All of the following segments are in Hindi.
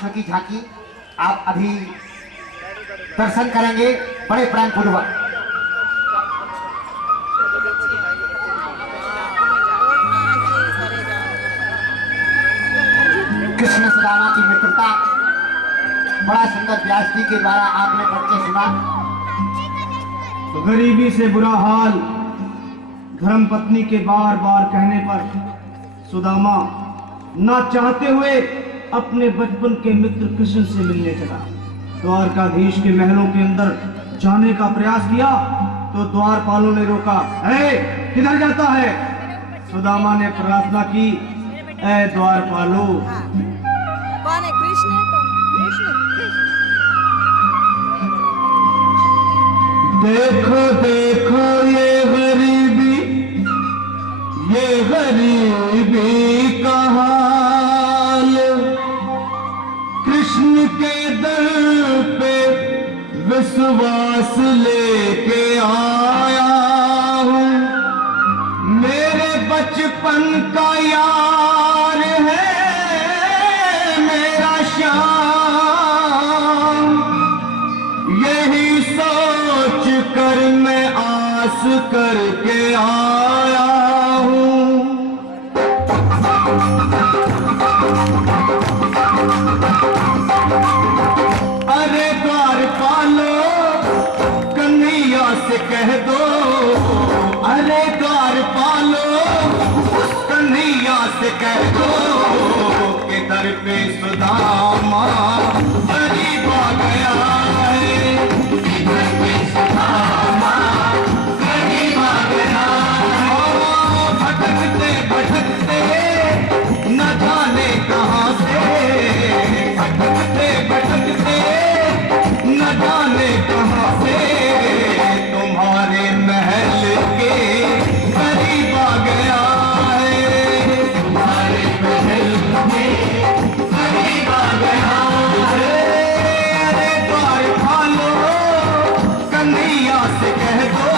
कृष्ण की झांकी आप अभी दर्शन करेंगे बड़े प्रेम पूर्वक। कृष्ण सुदामा की मित्रता बड़ा सुंदर व्यास जी के द्वारा आपने पढ़ के सुना। तो गरीबी से बुरा हाल धर्म पत्नी के बार बार कहने पर सुदामा ना चाहते हुए अपने बचपन के मित्र कृष्ण से मिलने चला। द्वारकाधीश के महलों के अंदर जाने का प्रयास किया तो द्वारपालों ने रोका। किधर जाता है? सुदामा ने प्रार्थना की, ऐ द्वारपालो। कौन है? कृष्ण है? देखो देखो ये गरीबी का हाल, कृष्ण के दर पे विश्वास लेके आया हूँ। मेरे बचपन का यार है मेरा श्याम, यही सोच कर मैं आस करके आया हूँ। अरे द्वारपालो कन्हैया से कह दो, अरे द्वारपालो कन्हैया से कह दो कि दर पे सुदामा गरीब आ गया है। दर पे सुदामा गरीब आ गया है। भटकते भटकते न जाने कहाँ से, भटकते भटकते न जाने कहाँ से तुम्हारे महल के करीब आ गया है। तुम्हारे महल में करीब आ गया है। अरे द्वारपालो कन्हैया से कह दो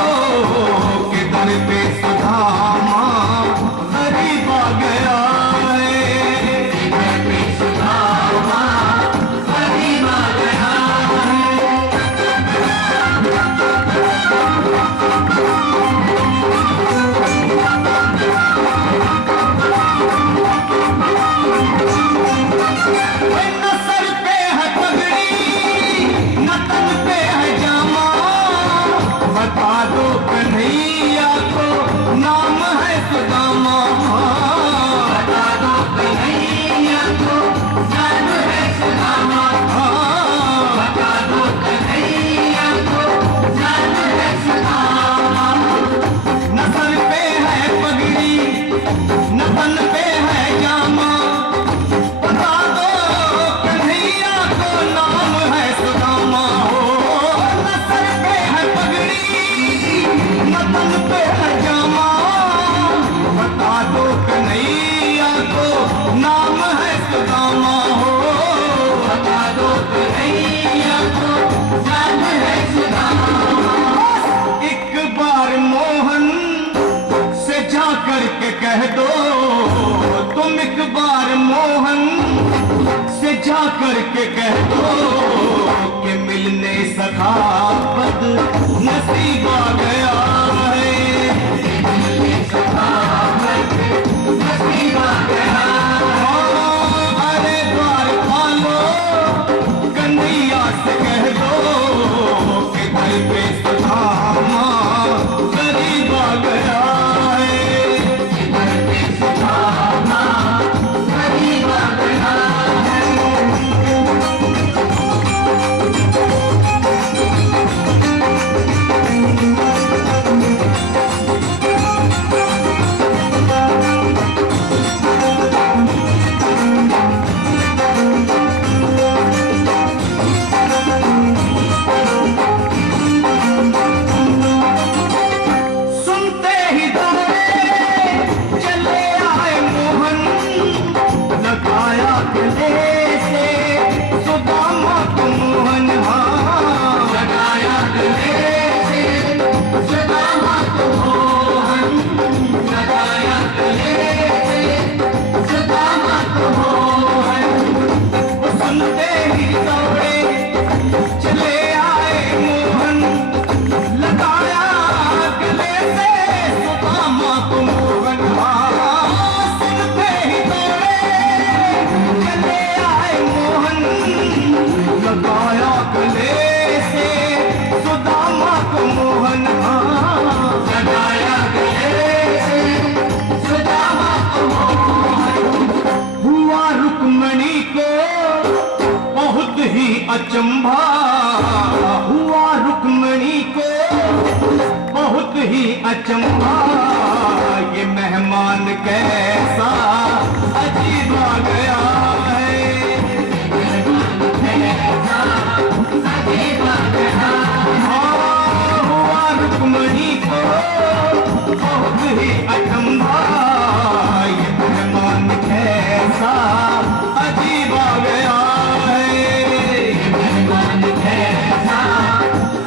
कि दर पे सुदामा गरीब आ गया है। दर पे सुदामा गरीब आ गया है। न सर पे है पगड़ी न तन पे है जामा, बता दो कन्हैया को नाम है सुदामा। बता दो कन्हैया को नाम है सुदामा। बता दो कन्हैया को नाम है सुदामा। न सर पे है पगड़ी न तन पे है जामा, बता दो कन्हैया को नाम है सुदामा। न सर पे है पगड़ी न तन पे है जामा, बता दो कन्हैया को नाम है सुदामा। बता दो कन्हैया को नाम है सुदामा। एक बार मोहन से जा करके कह दो, तुम एक बार मोहन से जा करके कह दो कि मिलने सखावत नसीब आ गया है। मिलने सखावत नसीब आ गया है। अरे द्वारपालो कन्हैया से कह दो कि दर पे सुदामा गरीब आ गया है। दर पे सुदामा गरीब आ गया है। अचंभा हुआ रुक्मणी को बहुत ही अचंभा, ये मेहमान कैसा अजीब आ गया है, हाँ, हुआ रुक्मणी को बहुत ही अचंभा, ये मेहमान कैसा अजीब आ गया है, मेहमान कैसा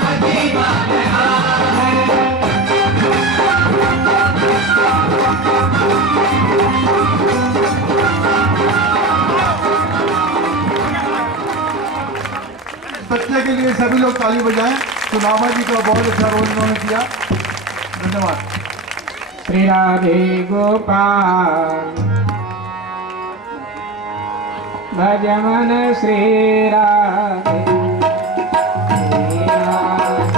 अजीब आ गया है। सत्य के लिए सभी लोग ताली बजाएं। सुदामा जी का बहुत अच्छा रोल उन्होंने किया। धन्यवाद। श्री राधे गोपाल भजमन श्री राधे, श्री राधे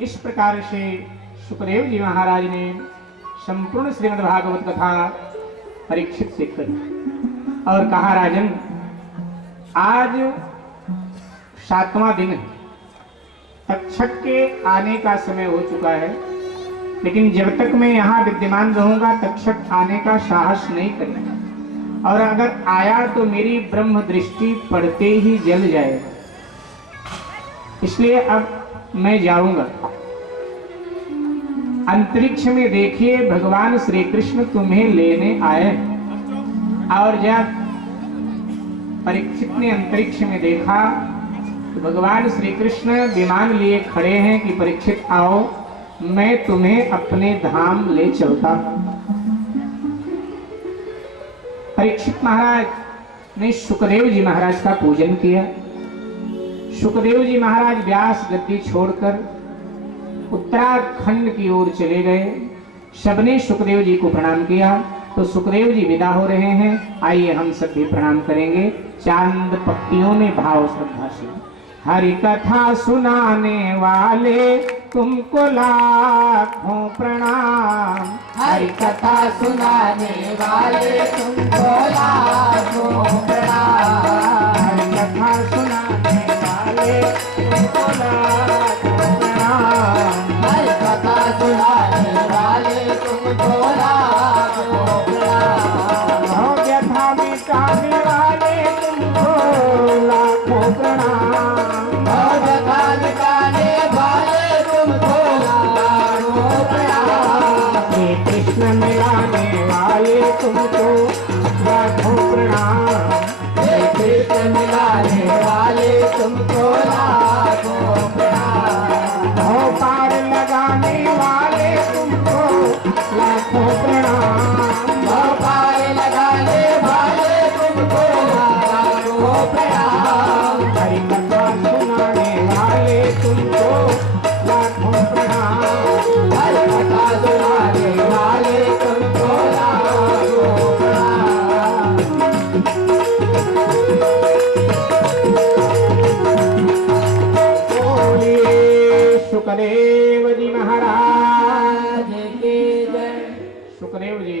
इस प्रकार से सुखदेव जी महाराज ने संपूर्ण श्रीमद् भागवत कथा परीक्षित से करी और कहा, राजन आज 7वां दिन है, तक्षक के आने का समय हो चुका है, लेकिन जब तक मैं यहाँ विद्यमान रहूंगा तक्षक आने का साहस नहीं करना, और अगर आया तो मेरी ब्रह्म दृष्टि पड़ते ही जल जाएगा, इसलिए अब मैं जाऊंगा। अंतरिक्ष में देखिए भगवान श्री कृष्ण तुम्हें लेने आए, और जब परीक्षित ने अंतरिक्ष में देखा तो भगवान श्री कृष्ण विमान लिए खड़े हैं कि परीक्षित आओ, मैं तुम्हें अपने धाम ले चलता हूं। परीक्षित महाराज ने सुखदेव जी महाराज का पूजन किया। सुखदेव जी महाराज व्यास गद्दी छोड़कर उत्तराखंड की ओर चले गए। सबने सुखदेव जी को प्रणाम किया तो सुखदेव जी विदा हो रहे हैं। आइए हम सब भी प्रणाम करेंगे चांद पत्तियों में भाव श्रद्धा से। हरि कथा सुनाने वाले तुमको लाखों प्रणाम, हरि कथा सुनाने वाले तुमको लाखों प्रणाम, हरि कथा सुनाने वाले तुमको लाखों प्रणाम, हरि कथा सुनाने वाले तुमको लाखों प्रणाम, हो व्यथा मिटाने वाले तुमको लाखों प्रणाम, और व्यथा मिटाने वाले तुमको लाखों प्रणाम, श्री कृष्ण मिलाने वाले तुमको लाखों प्रणाम, हे कृष्ण मिलाने वाले तुमको लाखों प्रणाम, हो पार लगाने वाले तुमको लाखों प्रणाम, भोपाल लगाने वाले तुमको लाखों प्रणाम, हरि कथा सुनाने वाले तुमको लाखों प्रणाम, हरि कथा सुनाने वाले तुमको लाखों प्रणाम, बोलिए सुखदेव जी महाराज। आज के जय। सुखदेव जी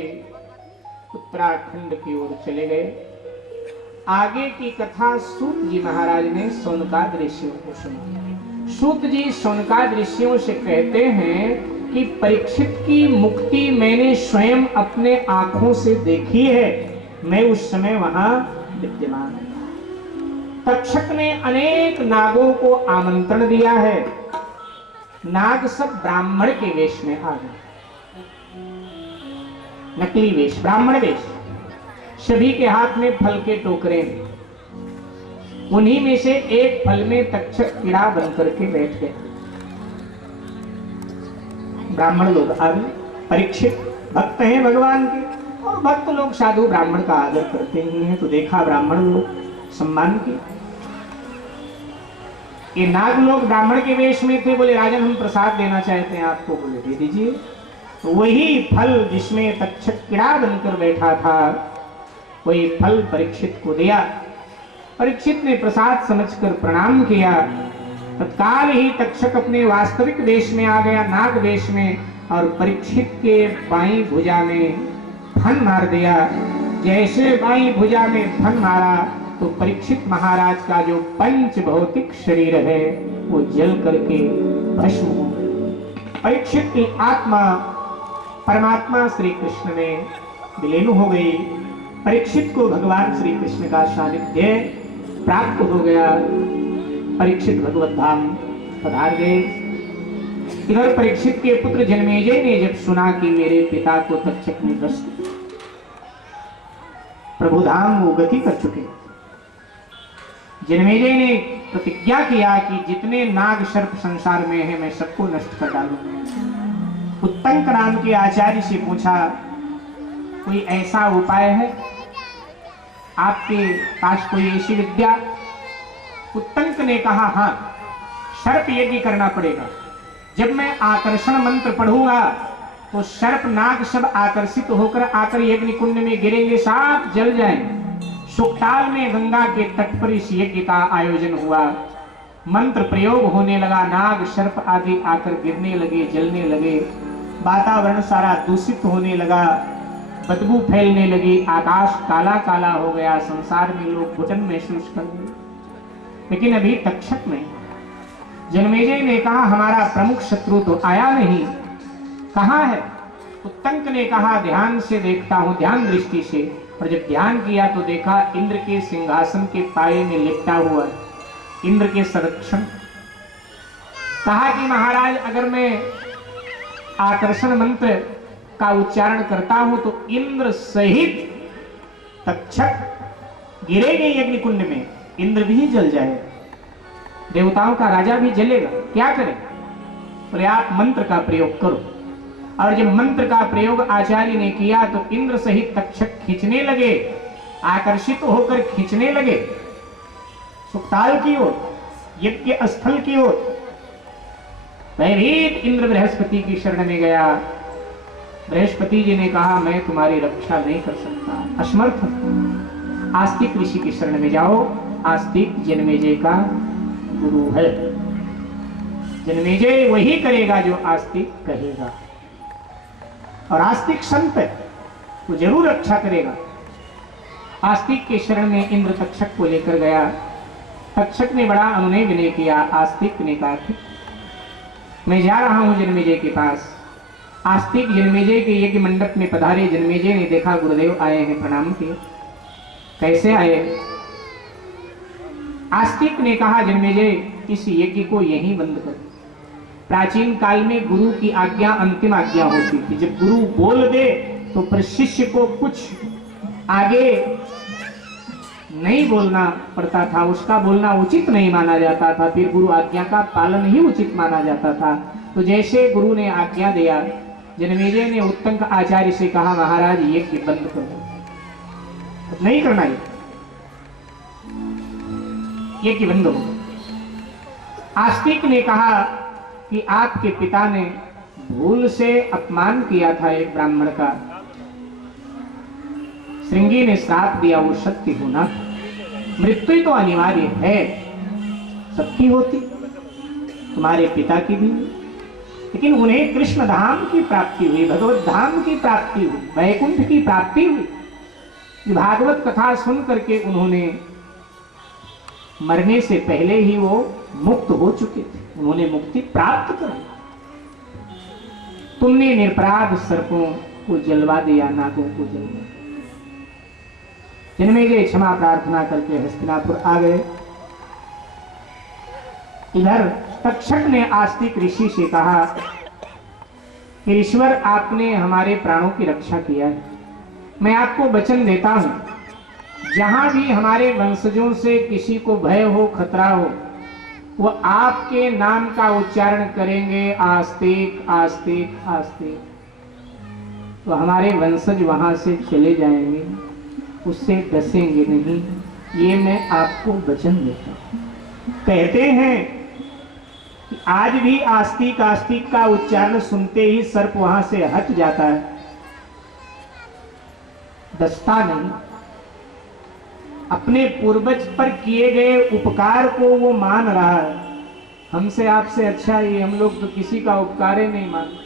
उत्तराखंड की ओर चले गए। आगे की कथा सूत जी महाराज ने सोनकाद ऋषियों को सुनाई। सूत जी सोनकाद ऋषियों से कहते हैं कि परीक्षित की मुक्ति मैंने स्वयं अपने आंखों से देखी है, मैं उस समय वहां विद्यमान था। तक्षक ने अनेक नागों को आमंत्रण दिया है। नाग सब ब्राह्मण के वेश में आ गए, नकली वेश, ब्राह्मण वेश। सभी के हाथ में फल के टोकरे हैं। उन्हीं में से एक फल में तक्षक कीड़ा बन करके बैठ गया। ब्राह्मण लोग आ गए। परीक्षित भक्त हैं भगवान के, और भक्त लोग साधु ब्राह्मण का आदर करते ही हैं, तो देखा ब्राह्मण लोग सम्मान किया। ये नाग लोग ब्राह्मण के वेश में थे, बोले राजन हम प्रसाद देना चाहते हैं आपको, बोले दे दीजिए। तो वही फल जिसमें तक्षक कीड़ा बनकर बैठा था, वही फल परीक्षित को दिया। परीक्षित ने प्रसाद समझकर प्रणाम किया। तत्काल ही तक्षक अपने वास्तविक वेश में आ गया, नाग वेश में, और परीक्षित के बाईं भुजा में फन मार दिया। जैसे बाईं भुजा में फन मारा तो परीक्षित महाराज का जो पंच भौतिक शरीर है वो जल करके भस्म हो गया। परीक्षित की आत्मा परमात्मा श्री कृष्ण में विलीन हो गई। परीक्षित को भगवान श्री कृष्ण का सानिध्य प्राप्त हो गया। परीक्षित भगवत धाम पधार गए। इधर परीक्षित के पुत्र जन्मेजय ने जब सुना कि मेरे पिता को तक्षक ने ग्रस्त, प्रभु धाम वो गति कर चुके, जन्मेजय ने प्रतिज्ञा किया कि जितने नाग सर्प संसार में है मैं सबको नष्ट कर डालूंगा। उत्तंक नाम के आचार्य से पूछा कोई ऐसा उपाय है आपके पास, कोई ऐसी विद्या? उत्तंक ने कहा हाँ, सर्प यज्ञ करना पड़ेगा। जब मैं आकर्षण मंत्र पढ़ूंगा तो सर्प नाग सब आकर्षित होकर आकर यज्ञ कुंड में गिरेंगे, साफ जल जाएंगे। सुखताल में गंगा के तट पर इस यज्ञ का आयोजन हुआ। मंत्र प्रयोग होने लगा, नाग सर्प आदि आकर गिरने लगे, जलने लगे। वातावरण सारा दूषित होने लगा, बदबू फैलने लगी, आकाश काला काला हो गया, संसार में लोग घुटन महसूस कर रहे। लेकिन अभी तक्षक नहीं। जन्मेजय ने कहा हमारा प्रमुख शत्रु तो आया नहीं, कहाँ है? उत्तंक ने कहा ध्यान से देखता हूं, ध्यान दृष्टि से। और जब ध्यान किया तो देखा इंद्र के सिंहासन के पाए में लिपटा हुआ, इंद्र के संरक्षण। कहा कि महाराज अगर मैं आकर्षण मंत्र का उच्चारण करता हूं तो इंद्र सहित तक्षक गिरेंगे यज्ञ कुंड में, इंद्र भी जल जाएगा, देवताओं का राजा भी जलेगा, क्या करें? बोले आप मंत्र का प्रयोग करो। और जब मंत्र का प्रयोग आचार्य ने किया तो इंद्र सहित तक्षक खींचने लगे, आकर्षित होकर खींचने लगे सुखताल की ओर, यज्ञ स्थल की ओर। भयभीत इंद्र बृहस्पति की शरण में गया। बृहस्पति जी ने कहा मैं तुम्हारी रक्षा नहीं कर सकता, असमर्थ हूं। आस्तिक ऋषि की शरण में जाओ, आस्तिक जन्मेजय का गुरु है, जन्मेजय वही करेगा जो आस्तिक कहेगा, और आस्तिक संत है वो जरूर रक्षा करेगा। आस्तिक के शरण में इंद्र तक्षक को लेकर गया। तक्षक ने बड़ा अनुनय विनय किया। आस्तिक ने कहा मैं जा रहा हूं जन्मेजय के पास। आस्तिक जन्मेजय के यज्ञ मंडप में पधारे। जन्मेजय ने देखा गुरुदेव आए हैं, प्रणाम किए। कैसे आए? आस्तिक ने कहा जन्मेजय इस यज्ञ को यहीं बंद कर। प्राचीन काल में गुरु की आज्ञा अंतिम आज्ञा होती थी। जब गुरु बोल दे तो पर शिष्य को कुछ आगे नहीं बोलना पड़ता था, उसका बोलना उचित नहीं माना जाता था, फिर गुरु आज्ञा का पालन ही उचित माना जाता था। तो जैसे गुरु ने आज्ञा दिया, जन्मेजय ने उत्तंक आचार्य से कहा महाराज यज्ञ बंद कर दो, नहीं करना यज्ञ बंद हो। आस्तिक ने कहा कि आपके पिता ने भूल से अपमान किया था एक ब्राह्मण का, श्रृंगी ने श्राप दिया, वो सत्य होना, मृत्यु तो अनिवार्य है, सबकी होती, तुम्हारे पिता की भी, लेकिन उन्हें कृष्ण धाम की प्राप्ति हुई, भगवत धाम की प्राप्ति हुई, वैकुंठ की प्राप्ति हुई। भागवत कथा सुन करके उन्होंने मरने से पहले ही वो मुक्त हो चुके थे, उन्होंने मुक्ति प्राप्त कर। तुमने निरपराध सर्पों को जलवा दिया, नागों को जलवा। जन्मेजय क्षमा प्रार्थना करके हस्तिनापुर आ गए। इधर तक्षक ने आस्तिक ऋषि से कहा कि ईश्वर आपने हमारे प्राणों की रक्षा किया है, मैं आपको वचन देता हूं जहां भी हमारे वंशजों से किसी को भय हो, खतरा हो, वो आपके नाम का उच्चारण करेंगे, आस्तिक आस्तिक आस्तिक, तो हमारे वंशज वहां से चले जाएंगे, उससे डसेंगे नहीं, ये मैं आपको वचन देता हूं। कहते हैं कि आज भी आस्तिक आस्तिक का उच्चारण सुनते ही सर्प वहां से हट जाता है, दस्ता नहीं। अपने पूर्वज पर किए गए उपकार को वो मान रहा है। हमसे आपसे अच्छा ही, हम लोग तो किसी का उपकार ही नहीं मानते।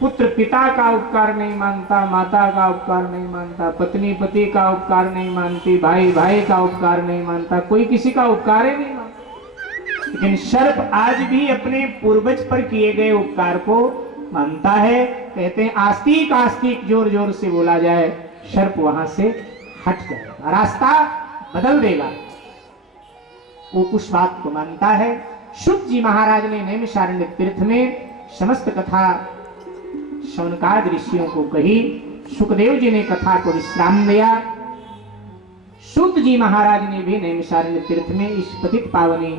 पुत्र पिता का उपकार नहीं मानता, माता का उपकार नहीं मानता, पत्नी पति का उपकार नहीं मानती, भाई भाई का उपकार नहीं मानता, कोई किसी का उपकार ही नहीं मानता। लेकिन सर्प आज भी अपने पूर्वज पर किए गए उपकार को मानता है। कहते हैं आस्तिक आस्तिक जोर जोर से बोला जाए, सर्प वहां से हट जाएगा, रास्ता बदल देगा। वो उस बात को मानता है। शुक जी महाराज ने नैमिषारण्य तीर्थ में समस्त कथा शौनकाद ऋषियों को कही। सुखदेव जी ने कथा को विश्राम दिया। सूत जी महाराज ने भी नैमिषारण्य तीर्थ में इस पतित पावनी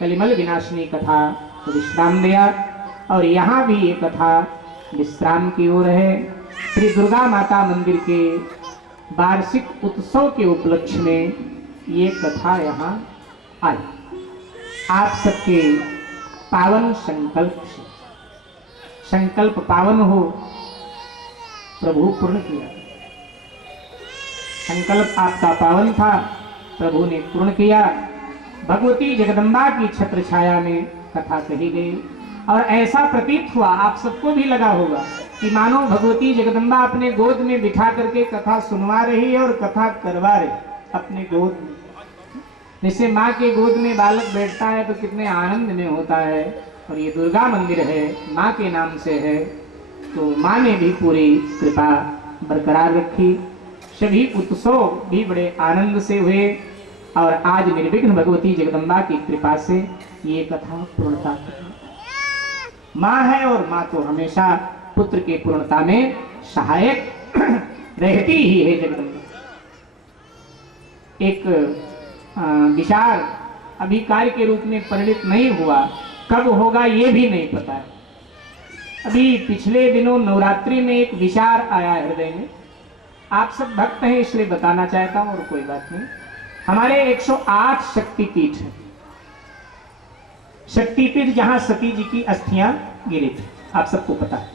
कलिमल विनाशिनी कथा को विश्राम दिया। और यहाँ भी ये कथा विश्राम की ओर है। श्री दुर्गा माता मंदिर के वार्षिक उत्सव के उपलक्ष्य में ये कथा यहाँ आई। आप सबके पावन संकल्प से, संकल्प पावन हो, प्रभु पूर्ण किया। संकल्प आपका पावन था, प्रभु ने पूर्ण किया। भगवती जगदम्बा की छत्र छाया में कथा कही गई और ऐसा प्रतीत हुआ, आप सबको भी लगा होगा कि मानो भगवती जगदम्बा अपने गोद में बिठा करके कथा सुनवा रही है और कथा करवा रही अपने गोद में। जैसे माँ के गोद में बालक बैठता है तो कितने आनंद में होता है। और ये दुर्गा मंदिर है, माँ के नाम से है, तो माँ ने भी पूरी कृपा बरकरार रखी। सभी उत्सव भी बड़े आनंद से हुए और आज निर्विघ्न भगवती जगदम्बा की कृपा से ये कथा पूर्णता माँ है। और माँ तो हमेशा पुत्र के पूर्णता में सहायक रहती ही है जगदम्बा। एक विचार अभी कार्य के रूप में परिणित नहीं हुआ, कब होगा ये भी नहीं पता है। अभी पिछले दिनों नवरात्रि में एक विचार आया हृदय में, आप सब भक्त हैं इसलिए बताना चाहता हूं, और कोई बात नहीं। हमारे 108 शक्तिपीठ है। शक्तिपीठ जहां सती जी की अस्थियां गिरी थी, आप सबको पता है।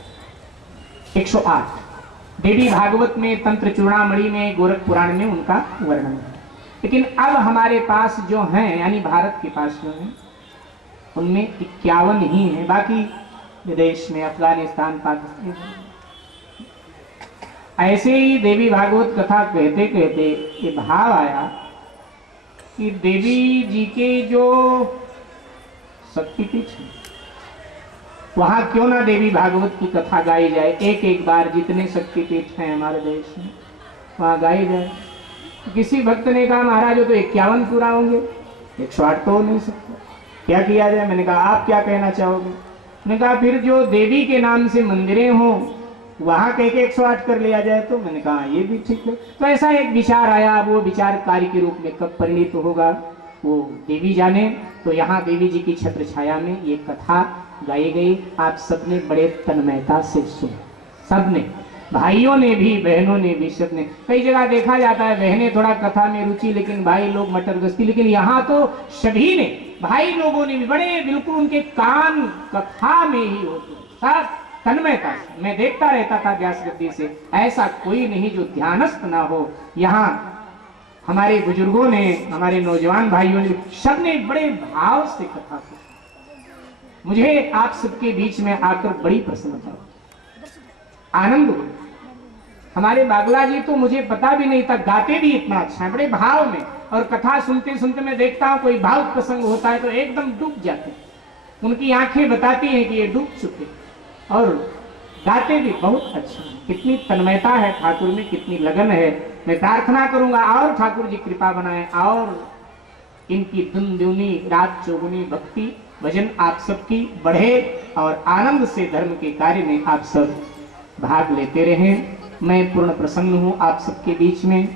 108 देवी भागवत में, तंत्र चूड़ामणि में, गोरख पुराण में उनका वर्णन है। लेकिन अब हमारे पास जो हैं, यानी भारत के पास जो हैं, उनमें 51 ही है। बाकी विदेश में अफगानिस्तान, पाकिस्तान। ऐसे ही देवी भागवत कथा कहते कहते ये भाव आया कि देवी जी के जो शक्तिपीठ है वहां क्यों ना देवी भागवत की कथा गाई जाए। एक एक बार जितने शक्तिपीठ हैं हमारे देश में वहां गाई जाए। किसी भक्त ने कहा महाराज तो 51 पूरा होंगे, 108 तो हो नहीं सकता, क्या किया जाए। मैंने कहा आप क्या कहना चाहोगे। मैंने कहा फिर जो देवी के नाम से मंदिरें हों वहां कह के 108 कर लिया जाए। तो मैंने कहा ये भी ठीक है। तो ऐसा एक विचार आया। वो विचार कार्य के रूप में कब परिणित होगा वो देवी जाने। तो यहाँ देवी जी की छत्र छाया में ये कथा गाई गई। आप सबने बड़े तन्मयता से सुना, सबने, भाइयों ने भी, बहनों ने भी, सबने। कई जगह देखा जाता है बहनें थोड़ा कथा में रुचि, लेकिन भाई लोग मटर गश्ती। लेकिन यहाँ तो सभी ने, भाई लोगों ने भी बड़े, बिल्कुल उनके कान कथा में ही होते, सब तन्मयता से। मैं देखता रहता था व्यास गद्दी से, ऐसा कोई नहीं जो ध्यानस्थ ना हो। यहाँ हमारे बुजुर्गों ने, हमारे नौजवान भाइयों ने, सबने बड़े भाव से कथा की। मुझे आप सबके बीच में आकर बड़ी प्रसन्नता, आनंद हुआ। हमारे बागला जी तो मुझे पता भी नहीं था, गाते भी इतना अच्छा है, बड़े भाव में। और कथा सुनते सुनते मैं देखता हूँ कोई भावुक प्रसंग होता है तो एकदम डूब जाते, उनकी आंखें बताती हैं कि ये डूब चुके। और गाते भी बहुत अच्छा। कितनी तन्मयता है ठाकुर में, कितनी लगन है। मैं प्रार्थना करूंगा और ठाकुर जी कृपा बनाए और इनकी दिन दूनी रात चौगुनी भक्ति भजन आप सबकी बढ़े और आनंद से धर्म के कार्य में आप सब भाग लेते रहें। मैं पूर्ण प्रसन्न हूँ आप सबके बीच में।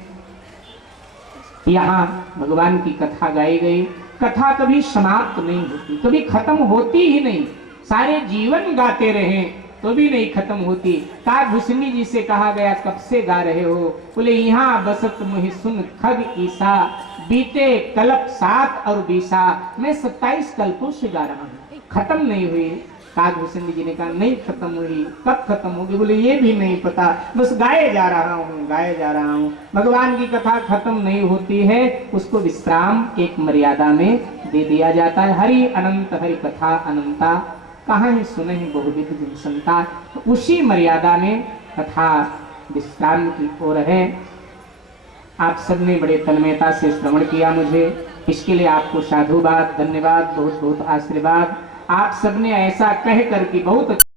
यहाँ भगवान की कथा गाई गई। कथा कभी समाप्त नहीं होती, कभी खत्म होती ही नहीं। सारे जीवन गाते रहें तो भी नहीं खत्म होती। काकभूषणी जी से कहा गया कब से गा रहे हो? बोले यहाँ बसत मुहि सुन खग ईसा, बीते कल्प 7 और 20, मैं 27 कल्पों से गा रहा हूँ, खत्म नहीं हुई। काकभूषणी जी ने कहा नहीं खत्म हुई, कब खत्म होगी? बोले ये भी नहीं पता, बस गाए जा रहा हूँ, गाए जा रहा हूँ। भगवान की कथा खत्म नहीं होती है, उसको विश्राम एक मर्यादा में दे दिया जाता है। हरि अनंत हरि कथा अनंता, कहाँ ही सुने ही बहुविध जिन संता। तो उसी मर्यादा में कथा विश्राम की ओर है। आप सबने बड़े तन्मयता से श्रवण किया, मुझे इसके लिए आपको साधुवाद, धन्यवाद, बहुत बहुत आशीर्वाद। आप सबने ऐसा कह कर कि बहुत